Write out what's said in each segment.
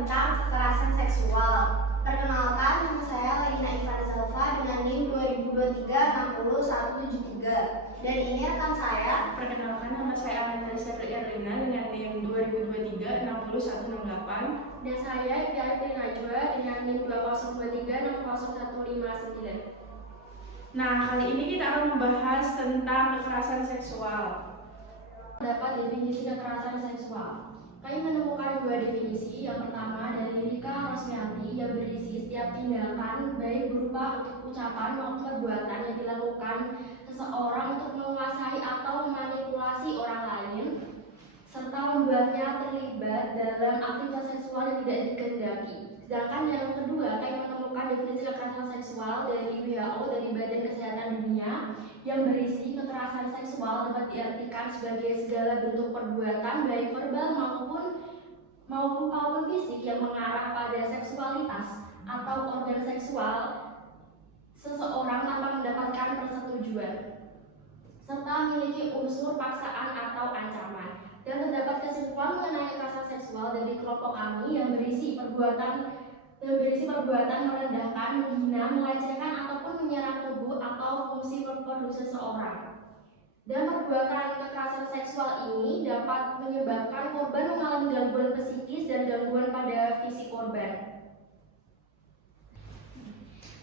tentang kekerasan seksual. Perkenalkan, nama saya Lina Ivana Zalfa dengan NIM 2023-60173. Dan ini rekan saya. Perkenalkan, nama saya Amanda Erlina dengan NIM 2023-60168. Dan saya Tiara Najwa dengan NIM 2023-60159. Nah, kali ini kita akan membahas tentang kekerasan seksual. Dapat definisi kekerasan seksual. Kami menemukan dua definisi. Yang pertama dari Rika Rosmianti yang berisi setiap tindakan baik berupa ucapan maupun perbuatan yang dilakukan seseorang untuk menguasai atau memanipulasi orang lain serta membuatnya terlibat dalam aktivitas seksual yang tidak dikehendaki. Sedangkan yang kedua, kami menemukan definisi kekerasan seksual dari WHO, dari Badan Kesehatan Dunia, yang berisi kekerasan seksual dapat diartikan sebagai segala bentuk perbuatan baik verbal maupun fisik yang mengarah pada seksualitas atau organ seksual seseorang tanpa mendapatkan persetujuan serta memiliki unsur paksaan atau ancaman. Dan terdapat kesimpulan mengenai kekerasan seksual dari kelompok kami yang berisi perbuatan merendahkan, menghina, melecehkan ataupun menyerang tubuh atau fungsi reproduksi seseorang. Dan perbuatan kekerasan seksual ini dapat menyebabkan korban mengalami gangguan psikis dan gangguan pada fisik korban.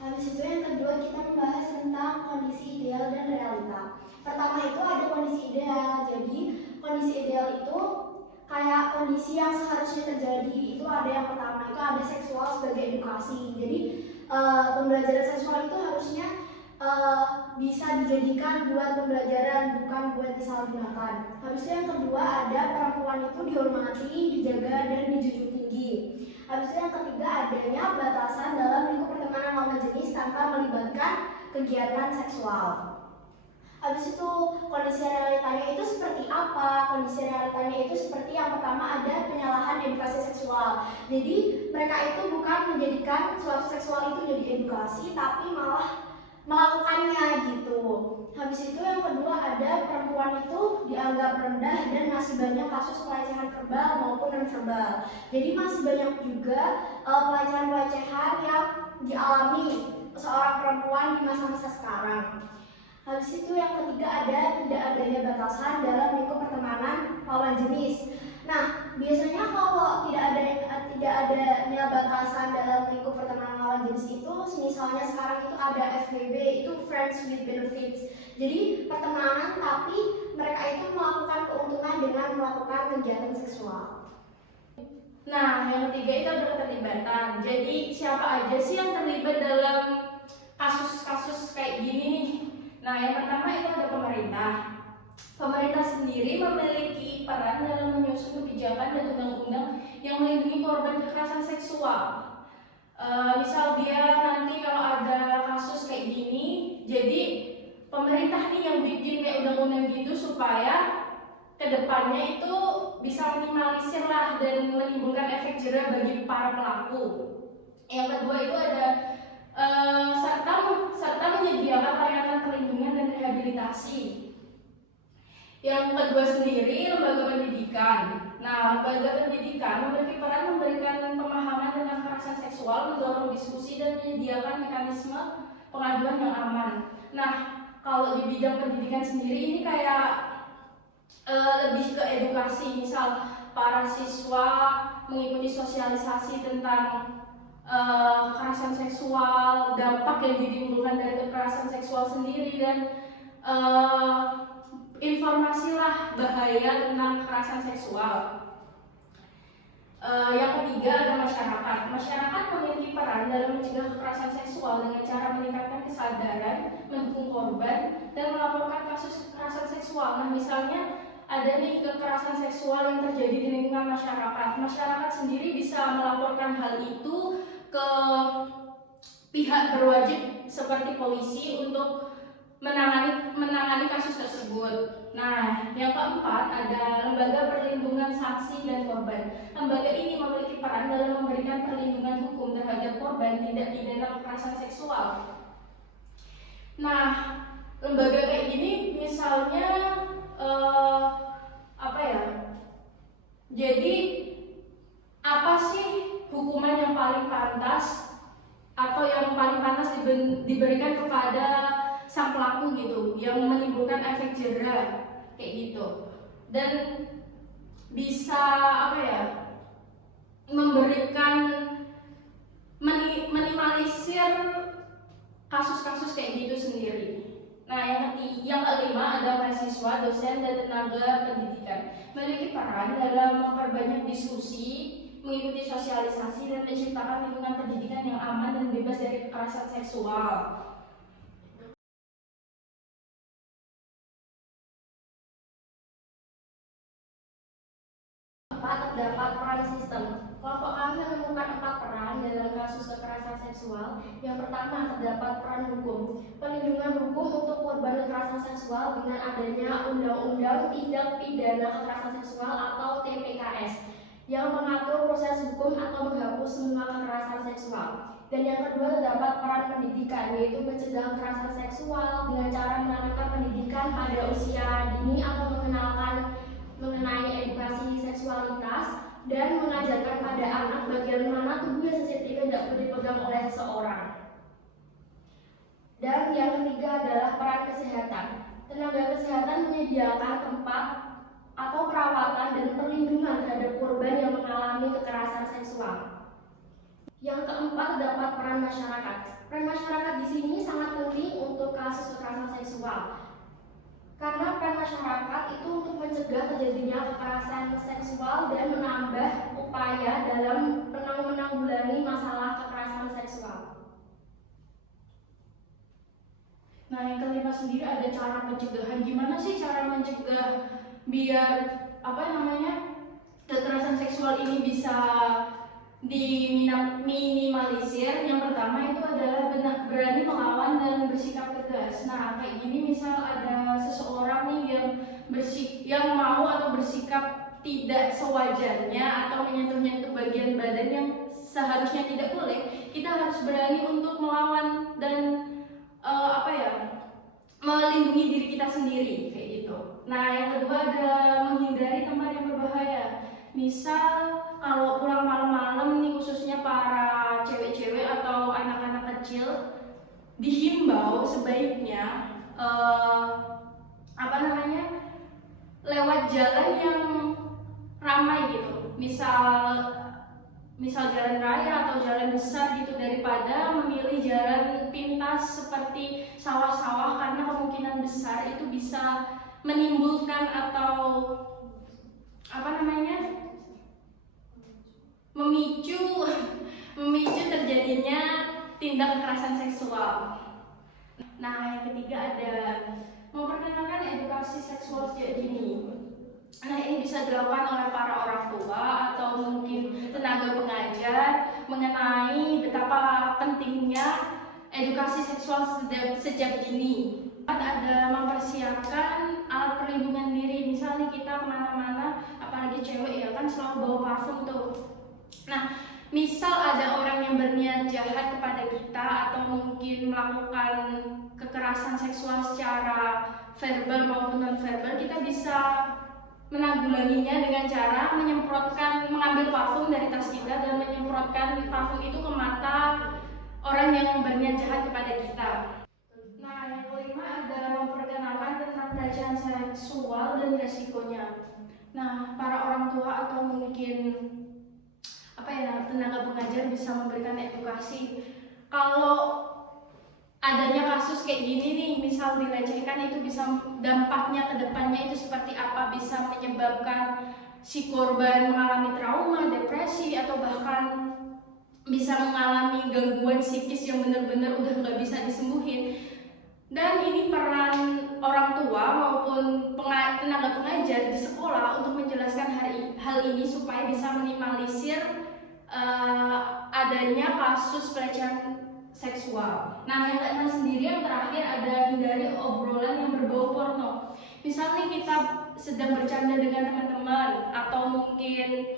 Habis itu yang kedua kita membahas tentang kondisi ideal dan realita. Pertama itu ada kondisi ideal. Jadi kondisi ideal itu kayak kondisi yang seharusnya terjadi. Itu ada yang pertama itu ada seksual sebagai edukasi. Jadi pembelajaran seksual itu harusnya bisa dijadikan buat pembelajaran, bukan buat disalahgunakan. Habis itu yang kedua ada perempuan itu dihormati, dijaga dan dijunjung tinggi. Habis itu yang ketiga adanya batasan dalam lingkup pertemanan lawan jenis tanpa melibatkan kegiatan seksual. Habis itu kondisi realitanya itu seperti apa? Kondisi realitanya itu seperti yang pertama ada penyalahan edukasi seksual. Jadi mereka itu bukan menjadikan suatu seksual itu jadi edukasi, tapi malah melakukannya gitu. Habis itu yang kedua ada perempuan itu dianggap rendah dan masih banyak kasus pelecehan verbal maupun non verbal. Jadi masih banyak juga pelecehan-pelecehan yang dialami seorang perempuan di masa-masa sekarang. Habis itu yang ketiga ada tidak adanya batasan dalam lingkup pertemanan lawan jenis. Nah, biasanya kalau tidak adanya batasan dalam lingkup pertemanan lawan jenis itu, misalnya sekarang itu ada FWB, itu Friends with Benefits. Jadi pertemanan tapi mereka itu melakukan keuntungan dengan melakukan kegiatan seksual. Nah, yang ketiga itu ada keterlibatan. Jadi siapa aja sih yang terlibat dalam kasus-kasus kayak gini nih? Nah, yang pertama itu ada pemerintah. Pemerintah sendiri memiliki peran dalam menyusun kebijakan dan undang-undang yang melindungi korban kekerasan seksual. Misal dia nanti kalau ada kasus kayak gini, jadi pemerintah nih yang bikin kayak undang-undang gitu supaya kedepannya itu bisa minimalisir lah dan menimbulkan efek jerah bagi para pelaku. Yang kedua itu ada serta menyediakan layanan perlindungan dan rehabilitasi. Yang kedua sendiri lembaga pendidikan. Nah, lembaga pendidikan memiliki peran memberikan pemahaman tentang kekerasan seksual, mendorong diskusi dan menyediakan mekanisme pengaduan yang aman. Nah, kalau di bidang pendidikan sendiri ini kayak lebih ke edukasi, misal para siswa mengikuti sosialisasi tentang kekerasan seksual, dampak yang ditimbulkan dari kekerasan seksual sendiri, dan informasi lah bahaya tentang kekerasan seksual. Yang ketiga ada masyarakat. Masyarakat memiliki peran dalam mencegah kekerasan seksual dengan cara meningkatkan kesadaran, mendukung korban, dan melaporkan kasus kekerasan seksual. Nah, misalnya ada nih kekerasan seksual yang terjadi di lingkungan masyarakat. Masyarakat sendiri bisa melaporkan hal itu ke pihak berwajib seperti polisi untuk menangani kasus tersebut. Nah, yang keempat ada lembaga perlindungan saksi dan korban. Lembaga ini memiliki peran dalam memberikan perlindungan hukum terhadap korban tindak pidana kekerasan seksual. Nah, lembaga kayak gini misalnya Jadi apa sih yang paling pantas atau yang paling pantas diberikan kepada sang pelaku gitu, yang menimbulkan efek jera kayak gitu, dan bisa apa ya, memberikan minimalisir kasus-kasus kayak gitu sendiri. Nah, yang kelima ada mahasiswa, dosen, dan tenaga pendidikan memiliki peran dalam memperbanyak diskusi, mengikuti sosialisasi, dan menciptakan lingkungan pendidikan yang aman dan bebas dari kekerasan seksual. Terdapat peran sistem. Kelompok kami menemukan 4 peran dalam kasus kekerasan seksual. Yang pertama, terdapat peran hukum. Perlindungan hukum untuk korban kekerasan seksual dengan adanya Undang-Undang Tindak Pidana Kekerasan Seksual atau TPKS yang mengatur proses hukum atau menghapus semua kekerasan seksual. Dan yang kedua, terdapat peran pendidikan, yaitu mencegah kekerasan seksual dengan cara menanamkan pendidikan pada usia dini atau mengenai edukasi seksualitas dan mengajarkan pada anak bagian mana tubuh yang sensitif tidak boleh dipegang oleh seseorang. Dan yang ketiga adalah peran kesehatan. Tenaga kesehatan menyediakan tempat atau perawatan dan perlindungan terhadap korban yang mengalami kekerasan seksual. Yang keempat terdapat peran masyarakat. Peran masyarakat di sini sangat penting untuk kasus kekerasan seksual. Karena peran masyarakat itu untuk mencegah terjadinya kekerasan seksual dan menambah upaya dalam menanggulangi masalah kekerasan seksual. Nah, yang kelima sendiri ada cara pencegahan. Gimana sih cara mencegah biar kekerasan seksual ini bisa diminimalisir? Yang pertama itu adalah berani melawan dan bersikap tegas. Nah, kayak gini, misal ada seseorang nih yang mau atau bersikap tidak sewajarnya atau menyentuh bagian badan yang seharusnya tidak boleh, kita harus berani untuk melawan dan melindungi diri kita sendiri kayak gitu. Nah, yang kedua ada menghindari tempat yang berbahaya. Misal kalau pulang malam-malam nih, khususnya para cewek-cewek atau anak-anak kecil, dihimbau sebaiknya lewat jalan yang ramai gitu. Misal jalan raya atau jalan besar gitu, daripada memilih jalan pintas seperti sawah-sawah, karena kemungkinan besar itu bisa menimbulkan atau memicu terjadinya tindak kekerasan seksual. Nah, yang ketiga ada memperkenalkan edukasi seksual sejak dini. Nah, ini bisa dilakukan oleh para orang tua atau mungkin tenaga pengajar mengenai betapa pentingnya edukasi seksual sejak dini. Ada mempersiapkan alat perlindungan diri. Misalnya kita kemana-mana, apalagi cewek ya kan, selalu bawa parfum tuh. Nah, misal ada orang yang berniat jahat kepada kita atau mungkin melakukan kekerasan seksual secara verbal maupun non-verbal, kita bisa menanggulanginya dengan cara mengambil parfum dari tas kita dan menyemprotkan parfum itu ke mata orang yang berniat jahat kepada kita. Nah, yang kelima ada memperkenalkan tentang pelecehan seksual dan resikonya. Nah, para orang tua atau mungkin tenaga pengajar bisa memberikan edukasi kalau adanya kasus kayak gini nih, misal dilecehkan, itu bisa dampaknya ke depannya itu seperti apa, bisa menyebabkan si korban mengalami trauma, depresi, atau bahkan bisa mengalami gangguan psikis yang benar-benar udah nggak bisa disembuhin. Dan ini peran orang tua maupun tenaga pengajar di sekolah untuk menjelaskan hal ini supaya bisa minimalisir adanya kasus pelecehan seksual. Nah, yang keenam sendiri, yang terakhir ada hindari obrolan yang berbau porno. Misalnya kita sedang bercanda dengan teman-teman atau mungkin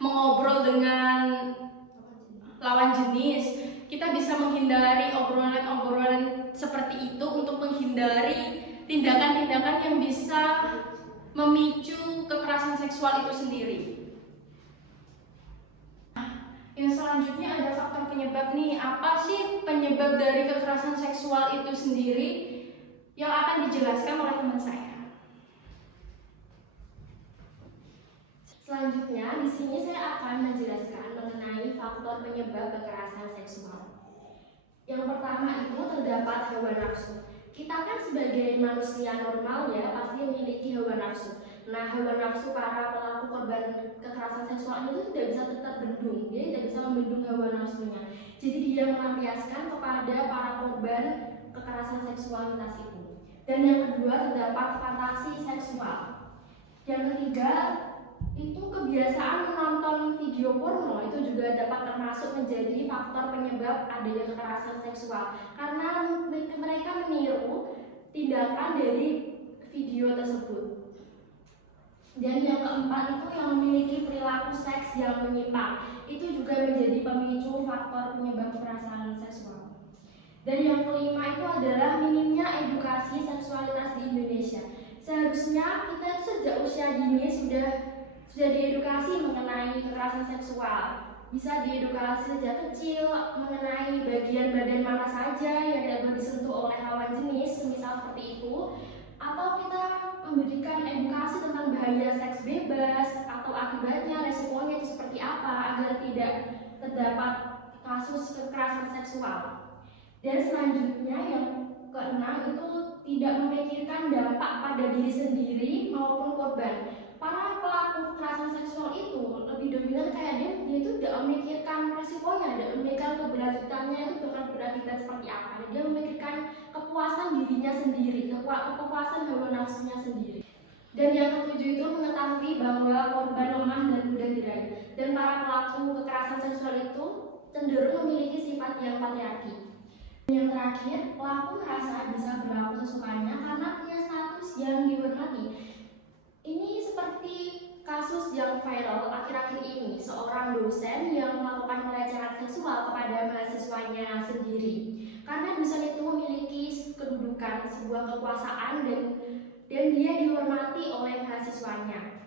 mengobrol dengan lawan jenis, kita bisa menghindari obrolan-obrolan seperti itu untuk menghindari tindakan-tindakan yang bisa memicu kekerasan seksual itu sendiri. Yang selanjutnya ada faktor penyebab nih. Apa sih penyebab dari kekerasan seksual itu sendiri? Yang akan dijelaskan oleh teman saya. Selanjutnya, di sini saya akan menjelaskan mengenai faktor penyebab kekerasan seksual. Yang pertama itu terdapat hawa nafsu. Kita kan sebagai manusia normal ya pasti memiliki hawa nafsu. Nah, hawa nafsu para pelaku korban kekerasan seksual itu tidak bisa tetap bendung, dia tidak bisa membendung hawa nafsunya. Jadi dia melampiaskan kepada para korban kekerasan seksualitas itu. Dan yang kedua terdapat fantasi seksual. Yang ketiga itu kebiasaan menonton video porno itu juga dapat termasuk menjadi faktor penyebab adanya kekerasan seksual karena mereka meniru tindakan dari video tersebut. Dan yang keempat itu yang memiliki perilaku seks yang menyimpang itu juga menjadi pemicu faktor penyebab kekerasan seksual. Dan yang kelima itu adalah minimnya edukasi seksualitas di Indonesia. Seharusnya kita sejak usia dini sudah diedukasi mengenai kekerasan seksual. Bisa diedukasi sejak kecil mengenai bagian badan mana saja yang tidak boleh disentuh oleh lawan jenis, misal seperti itu. Atau kita memberikan edukasi tentang bahaya seks bebas atau akibatnya, resikonya itu seperti apa agar tidak terdapat kasus kekerasan seksual. Dan selanjutnya yang keenam itu tidak memikirkan dampak pada diri sendiri maupun korban. Para pelaku kekerasan seksual itu lebih dominan kayak dia itu tidak memikirkan resikonya, tidak memikirkan keberlanjutannya itu bakal berakibat seperti apa. Dia memikirkan kepuasan dirinya sendiri, kepuasan hawa nafsunya sendiri. Dan yang ketujuh itu mengetahui bahwa korban lemah dan mudah dirayu. Dan para pelaku kekerasan seksual itu cenderung memiliki sifat yang patriarki. Yang terakhir, pelaku merasa bisa berlaku sesukanya karena punya status yang dihormati. Ini seperti kasus yang viral akhir-akhir ini, seorang dosen yang melakukan pelecehan seksual kepada mahasiswanya sendiri. Karena dosen itu memiliki kedudukan, sebuah kekuasaan dan dia dihormati oleh mahasiswanya.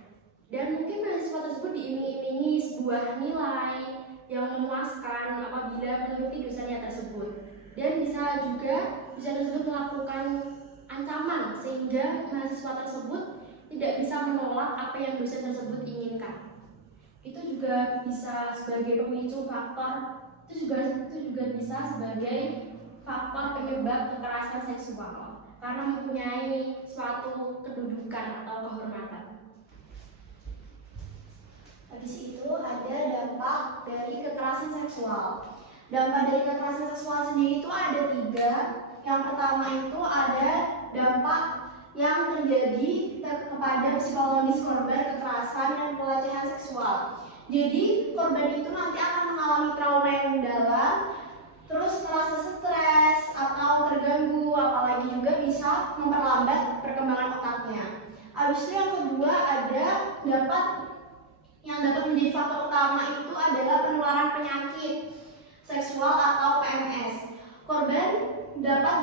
Dan mungkin mahasiswa tersebut diiming-imingi sebuah nilai yang memuaskan apabila mengikuti dosennya tersebut. Dan bisa juga dosen tersebut melakukan ancaman sehingga mahasiswa tersebut tidak bisa menolak apa yang dosen tersebut inginkan. Itu juga bisa sebagai pemicu faktor, itu juga bisa sebagai faktor penyebab kekerasan seksual karena mempunyai suatu kedudukan atau kehormatan. Habis itu ada dampak dari kekerasan seksual. Dampak dari kekerasan seksual sendiri itu ada 3. Yang pertama itu ada dampak yang terjadi kepada psikologis korban kekerasan dan pelecehan seksual. Jadi korban itu nanti akan mengalami trauma yang mendalam, terus merasa stres atau terganggu, apalagi juga bisa memperlambat perkembangan otaknya. Habis itu yang kedua ada yang dapat menjadi faktor utama itu adalah penularan penyakit seksual atau PMS. Korban dapat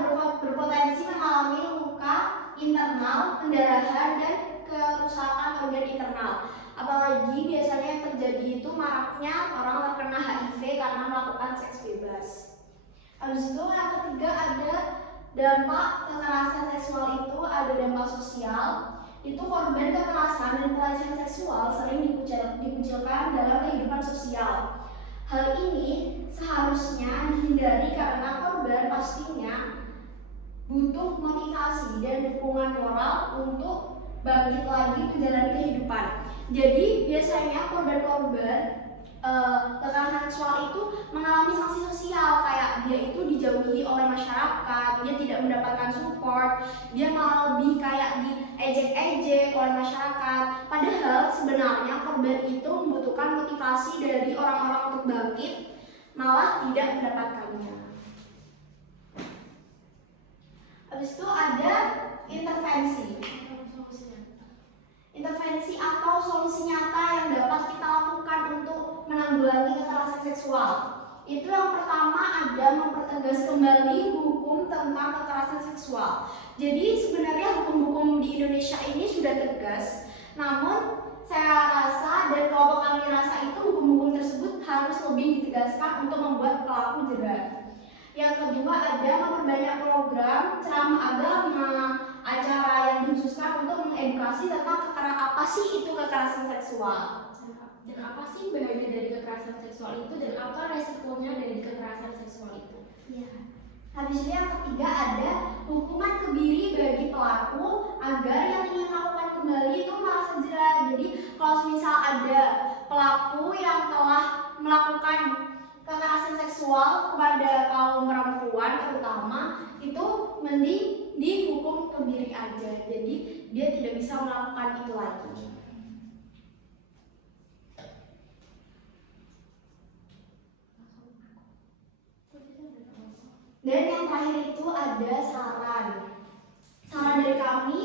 berpotensi mengalami luka internal, pendarahan, dan kerusakan organ internal. Apalagi biasanya yang terjadi itu maraknya orang terkena HIV karena melakukan seks bebas. Habis itu yang ketiga ada dampak kekerasan seksual itu ada dampak sosial. Itu korban kekerasan dan pelecehan seksual sering dikucilkan dalam kehidupan sosial. Hal ini seharusnya dihindari karena korban pastinya butuh motivasi dan dukungan moral untuk bangkit lagi menjalani kehidupan. Jadi biasanya korban-korban kekerasan seksual itu mengalami sanksi sosial, kayak dia itu dijauhi oleh masyarakat, dia tidak mendapatkan support, dia malah lebih kayak diejek-ejek oleh masyarakat. Padahal sebenarnya korban itu membutuhkan motivasi dari orang-orang untuk bangkit, malah tidak mendapatkannya. Habis itu ada intervensi atau solusi nyata yang dapat kita lakukan untuk menanggulangi kekerasan seksual. Itu yang pertama ada mempertegas kembali hukum tentang kekerasan seksual. Jadi sebenarnya hukum-hukum di Indonesia ini sudah tegas, namun saya rasa dan kelompok kami rasa itu hukum-hukum tersebut harus lebih ditegaskan untuk membuat pelaku jera. Yang kedua ada memperbanyak program ceramah agama, acara yang dikhususkan untuk mengedukasi tentang apa sih itu kekerasan seksual. Dan apa sih bahaya dari kekerasan seksual itu dan apa resikonya dari kekerasan seksual itu? Ya. Habis itu yang ketiga ada hukuman kebiri bagi pelaku agar yang ingin melakukan kembali itu merasa jera. Jadi kalau misal ada pelaku yang telah melakukan kekerasan seksual kepada kaum perempuan terutama, itu mending dihukum kebiri aja. Jadi dia tidak bisa melakukan itu lagi. Dan yang terakhir itu ada saran. Saran dari kami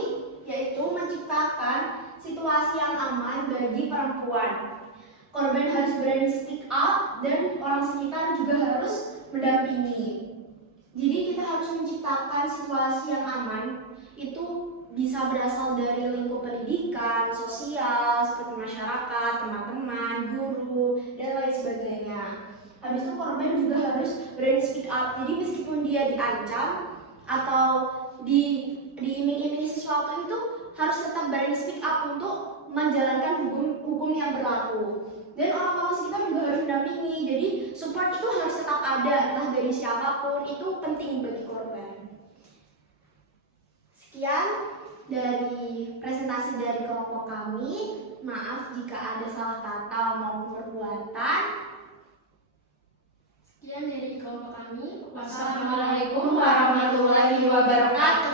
yaitu menciptakan situasi yang aman bagi perempuan. Korban harus berani speak up dan orang sekitar juga harus mendampingi. Jadi kita harus menciptakan situasi yang aman. Itu bisa berasal dari lingkup pendidikan, sosial, seperti masyarakat, teman-teman, guru, dan lain sebagainya. Habis itu korban juga harus berani speak up. Jadi meskipun dia diancam atau diiming-imingi sesuatu itu harus tetap berani speak up untuk menjalankan hukum yang berlaku. Dan orang-orang sekitar juga harus mendampingi. Jadi support itu harus tetap ada, entah dari siapapun, itu penting bagi korban. Sekian dari presentasi dari kelompok kami. Maaf jika ada salah kata maupun perbuatan. Sekian dari kelompok kami. Wassalamualaikum warahmatullahi wabarakatuh.